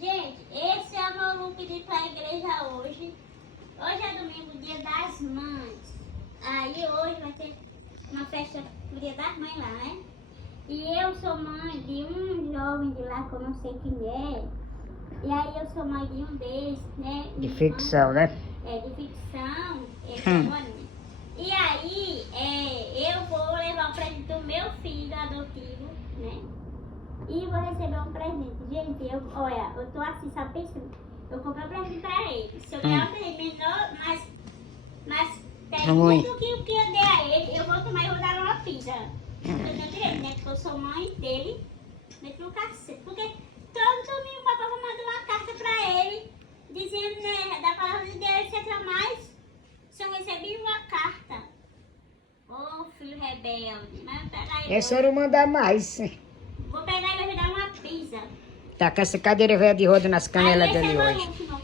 Gente, esse é o meu look de ir pra igreja hoje. Hoje é domingo, dia das mães. Aí hoje vai ter uma festa do dia das mães lá, né? E eu sou mãe de um jovem de lá que eu não sei quem é. E aí eu sou mãe de um deles, né? De ficção, né? É, de ficção. Esse é o anime. E aí, eu vou levar o presente do meu filho adotivo, né? E vou receber um presente. Gente, olha, eu tô assim, só pensando. Eu comprei um presente pra ele. Se eu ganhar um presente menor, mas tem Ruim. muito que eu dei a ele, eu vou tomar e vou dar uma pizza. Eu tenho direito, né? Porque eu sou mãe dele. Mete no cacete. Porque todo domingo o papai manda uma carta pra ele, dizendo, né, da palavra de Deus, etc. Mais, se eu recebi uma carta. Ô, filho rebelde. Mas eu vou pegar ele. É só não mandar mais. Vou pegar ele e vou dar uma pizza. Tá com essa cadeira velha de roda nas canelas Aí esse dele é meu hoje. look